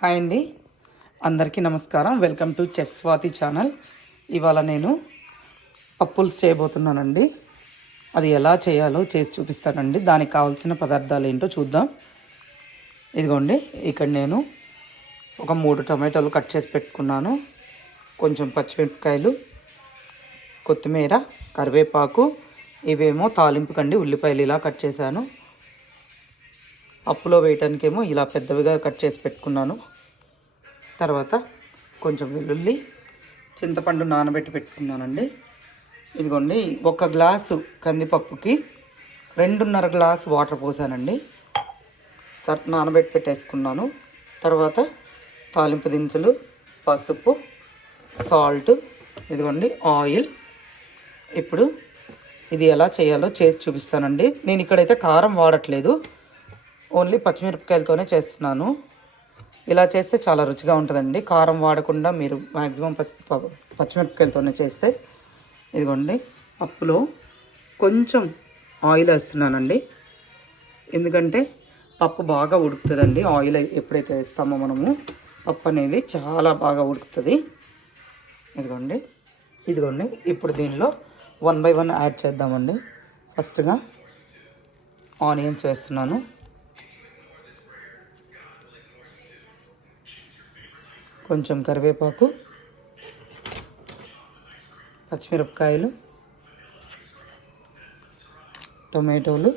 Hi అండి, అందరికీ నమస్కారం. Welcome to chef Swathi channel. ఇవాళ నేను పప్పులు చేయబోతున్నానండి. అది ఎలా చేయాలో చేసి చూపిస్తానండి. దానికి కావాల్సిన పదార్థాలు ఏంటో చూద్దాం. ఇదిగోండి, ఇక్కడ నేను ఒక 3 టమాటాలు కట్ చేసి పెట్టుకున్నాను. కొంచెం పచ్చిమిరపకాయలు, కొత్తిమీర, కరివేపాకు, ఇవేమో తాలింపుకండి ఉల్లిపాయలు ఇలా కట్ చేశాను. పప్పులో వేయటానికేమో ఇలా పెద్దవిగా కట్ చేసి పెట్టుకున్నాను. తర్వాత కొంచెం వెల్లుల్లి, చింతపండు నానబెట్టి పెట్టుకున్నానండి. ఇదిగోండి, 1 గ్లాసు కందిపప్పుకి 2.5 గ్లాసు వాటర్ పోసానండి. నానబెట్టి పెట్టేసుకున్నాను. తర్వాత తాలింపు దినుసులు, పసుపు, సాల్ట్, ఇదిగోండి ఆయిల్. ఇప్పుడు ఇది ఎలా చేయాలో చేసి చూపిస్తానండి. నేను ఇక్కడైతే కారం వాడట్లేదు, ఓన్లీ పచ్చిమిరపకాయలతోనే చేస్తున్నాను. ఇలా చేస్తే చాలా రుచిగా ఉంటుందండి. కారం వాడకుండా మీరు మ్యాక్సిమం పచ్చిమిరపకాయలతోనే చేస్తే. ఇదిగోండి, పప్పులో కొంచెం ఆయిల్ వేస్తున్నానండి, ఎందుకంటే పప్పు బాగా ఉడుకుతుందండి. ఆయిల్ ఎప్పుడైతే వేస్తామో మనము పప్పు అనేది చాలా బాగా ఉడుకుతుంది. ఇదిగోండి ఇప్పుడు దీనిలో 1 by 1 యాడ్ చేద్దామండి. ఫస్ట్గా ఆనియన్స్ వేస్తున్నాను. కొంచెం కరివేపాకు, పచ్చిమిరపకాయలు, టొమాటోలు,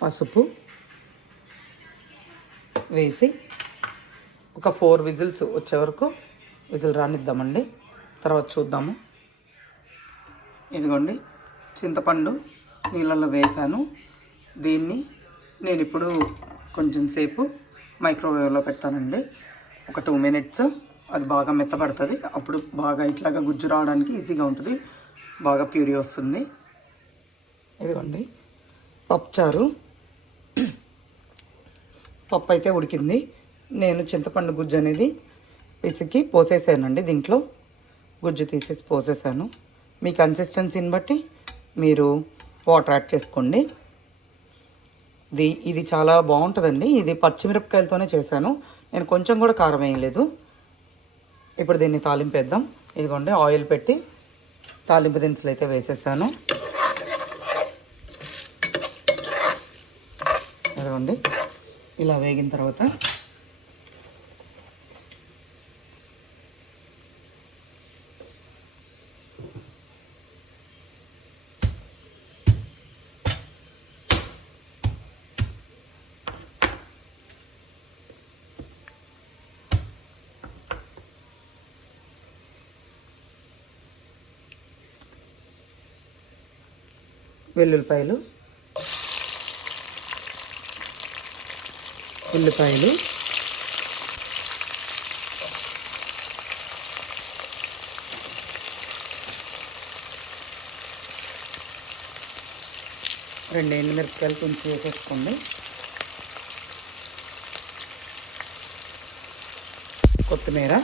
పసుపు వేసి ఒక 4 విజిల్స్ వచ్చే వరకు విజిల్ రానిద్దామండి. తర్వాత చూద్దాము. ఇదిగోండి, చింతపండు నీళ్ళల్లో వేసాను. దీన్ని నేను ఇప్పుడు కొంచెం సేపు మైక్రోవేవ్లో పెడతానండి. ఒక 2 minutes. అది బాగా మెత్తపడుతుంది. అప్పుడు బాగా ఇట్లాగా గుజ్జు రావడానికి ఈజీగా ఉంటుంది, బాగా ప్యూరీ వస్తుంది. ఇదిగోండి, పప్పుచారు. పప్పు అయితే ఉడికింది. నేను చింతపండు గుజ్జు అనేది పిసికి పోసేసానండి. దీంట్లో గుజ్జు తీసేసి పోసేసాను. మీ కన్సిస్టెన్సీని బట్టి మీరు వాటర్ యాడ్ చేసుకోండి. ఇది చాలా బాగుంటుందండి. ఇది పచ్చిమిరపకాయలతోనే చేశాను, నేను కొంచెం కూడా కారం వేయలేదు. ఇప్పుడు దీన్ని తాలింపేద్దాం. ఇదిగోండి, ఆయిల్ పెట్టి తాలింపు దినుసులు అయితే వేసేసాను. ఇదిగోండి, ఇలా వేగిన తర్వాత వెల్లుల్లిపాయలు, ఉల్లిపాయలు, రెండు ఎండుమిరపకాయలు కొంచెం వేసేసుకోండి. కొత్తిమీర,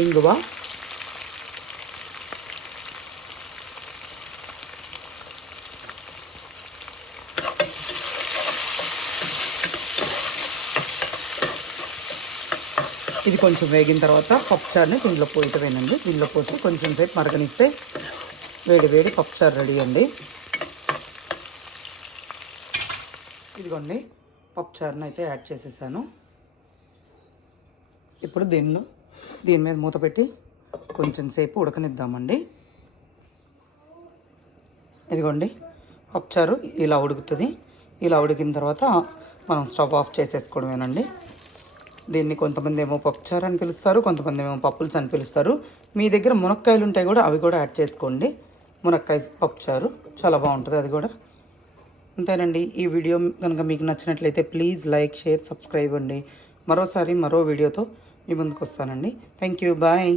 ఇంగువ, ఇది కొంచెం వేగిన తర్వాత పప్పుచారుని దీంట్లో పోయటమేనండి. దీంట్లో పోసి కొంచెం సేపు మరగనిస్తే వేడి వేడి పప్పుచారు రెడీ అండి. ఇదిగోండి, పప్పుచారుని అయితే యాడ్ చేసేసాను. ఇప్పుడు దీని మీద మూత పెట్టి కొంచెం సేపు ఉడకనిద్దామండి. ఇదిగోండి, పప్పుచారు ఇలా ఉడుకుతుంది. ఇలా ఉడికిన తర్వాత మనం స్టవ్ ఆఫ్ చేసేసుకోవడమేనండి. దీన్ని కొంతమంది ఏమో పప్పుచారు అని పిలుస్తారు, కొంతమంది ఏమో పప్పుల్స్ అని పిలుస్తారు. మీ దగ్గర మునక్కాయలు ఉంటాయి కూడా, అవి కూడా యాడ్ చేసుకోండి. మునక్కాయ పప్పుచారు చాలా బాగుంటుంది, అది కూడా. అంతేనండి. ఈ వీడియో కనుక మీకు నచ్చినట్లయితే ప్లీజ్ లైక్, షేర్, సబ్స్క్రైబ్ అండి. మరోసారి మరో వీడియోతో మీ ముందుకు వస్తానండి. Thank you, bye.